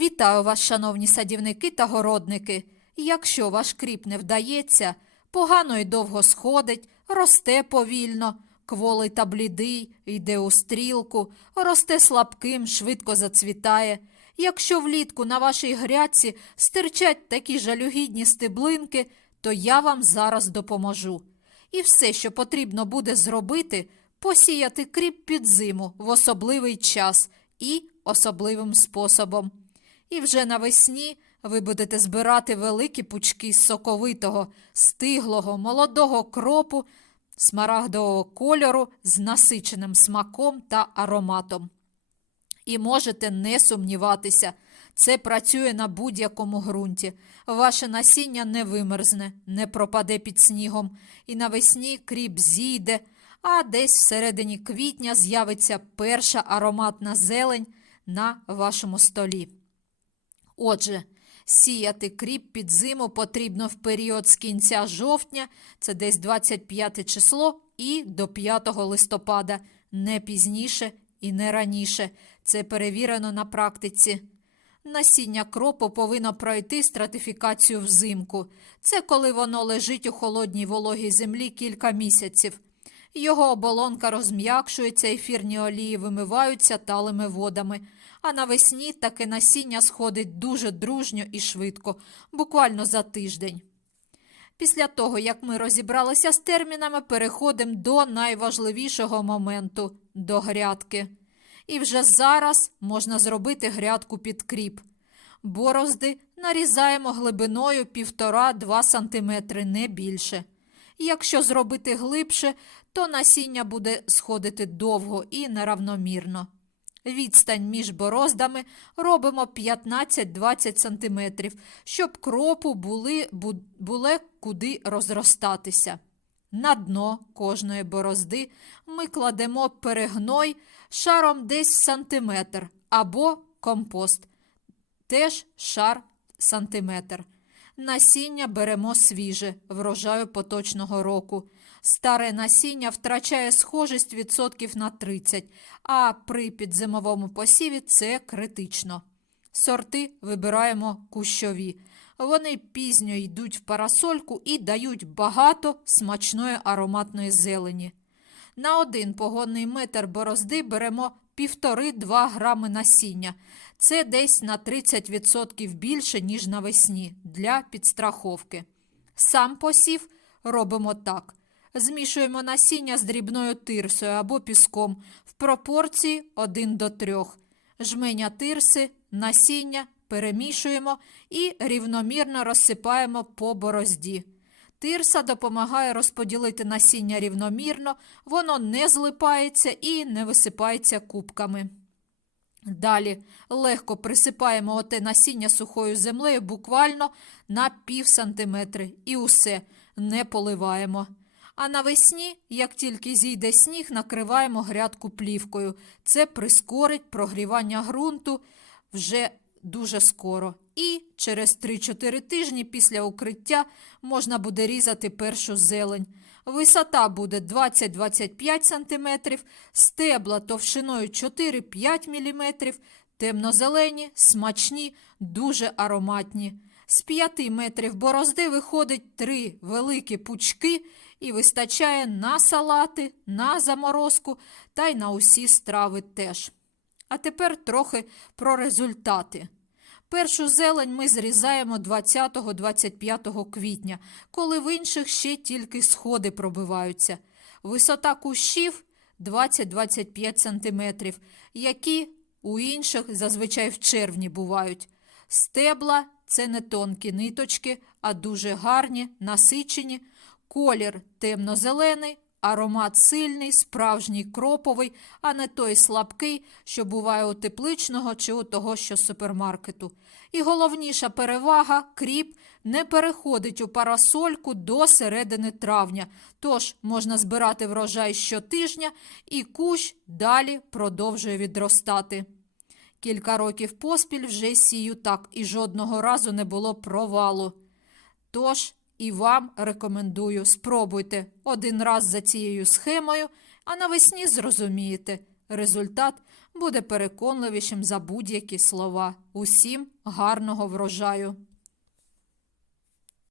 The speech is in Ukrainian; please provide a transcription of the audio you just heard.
Вітаю вас, шановні садівники та городники. Якщо ваш кріп не вдається, погано і довго сходить, росте повільно, кволий та блідий, йде у стрілку, росте слабким, швидко зацвітає. Якщо влітку на вашій грядці стирчать такі жалюгідні стеблинки, то я вам зараз допоможу. І все, що потрібно буде зробити, посіяти кріп під зиму в особливий час і особливим способом. І вже навесні ви будете збирати великі пучки соковитого, стиглого, молодого кропу, смарагдового кольору з насиченим смаком та ароматом. І можете не сумніватися, це працює на будь-якому ґрунті. Ваше насіння не вимерзне, не пропаде під снігом, і навесні кріп зійде, а десь всередині квітня з'явиться перша ароматна зелень на вашому столі. Отже, сіяти кріп під зиму потрібно в період з кінця жовтня, це десь 25 число, і до 5 листопада, не пізніше і не раніше. Це перевірено на практиці. Насіння кропу повинно пройти стратифікацію взимку. Це коли воно лежить у холодній вологій землі кілька місяців. Його оболонка розм'якшується, ефірні олії вимиваються талими водами, а навесні таке насіння сходить дуже дружньо і швидко, буквально за тиждень. Після того, як ми розібралися з термінами, переходимо до найважливішого моменту до грядки. І вже зараз можна зробити грядку під кріп. Борозди нарізаємо глибиною 1,5-2 см, не більше. Якщо зробити глибше, то насіння буде сходити довго і неравномірно. Відстань між бороздами робимо 15-20 см, щоб кропу були, бу, буле куди розростатися. На дно кожної борозди ми кладемо перегной шаром десь сантиметр або компост, теж шар сантиметр. Насіння беремо свіже, врожаю поточного року. Старе насіння втрачає схожість відсотків на 30, а при підзимовому посіві це критично. Сорти вибираємо кущові. Вони пізньо йдуть в парасольку і дають багато смачної ароматної зелені. На один погонний метр борозди беремо 1,5-2 грами насіння. Це десь на 30% більше, ніж навесні, для підстраховки. Сам посів робимо так. Змішуємо насіння з дрібною тирсою або піском в пропорції 1 до 3. Жменя тирси, насіння перемішуємо і рівномірно розсипаємо по борозді. Тирса допомагає розподілити насіння рівномірно, воно не злипається і не висипається кубками. Далі легко присипаємо оте насіння сухою землею буквально на пів сантиметри і усе не поливаємо. А навесні, як тільки зійде сніг, накриваємо грядку плівкою. Це прискорить прогрівання ґрунту вже дуже скоро. І через 3-4 тижні після укриття можна буде різати першу зелень. Висота буде 20-25 см, стебла товщиною 4-5 мм, темнозелені, смачні, дуже ароматні. З 5 метрів борозди виходить 3 великі пучки і вистачає на салати, на заморозку та й на усі страви теж. А тепер трохи про результати. Першу зелень ми зрізаємо 20-25 квітня, коли в інших ще тільки сходи пробиваються. Висота кущів 20-25 см, які у інших зазвичай в червні бувають. Стебла це не тонкі ниточки, а дуже гарні, насичені. Колір темно-зелений, аромат сильний, справжній кроповий, а не той слабкий, що буває у тепличного чи у того, що з супермаркету. І головніша перевага кріп не переходить у парасольку до середини травня, тож можна збирати врожай щотижня, і кущ далі продовжує відростати. Кілька років поспіль вже сію так, і жодного разу не було провалу. Тож і вам рекомендую спробуйте один раз за цією схемою, а навесні зрозумієте, результат буде переконливішим за будь-які слова. Усім гарного врожаю!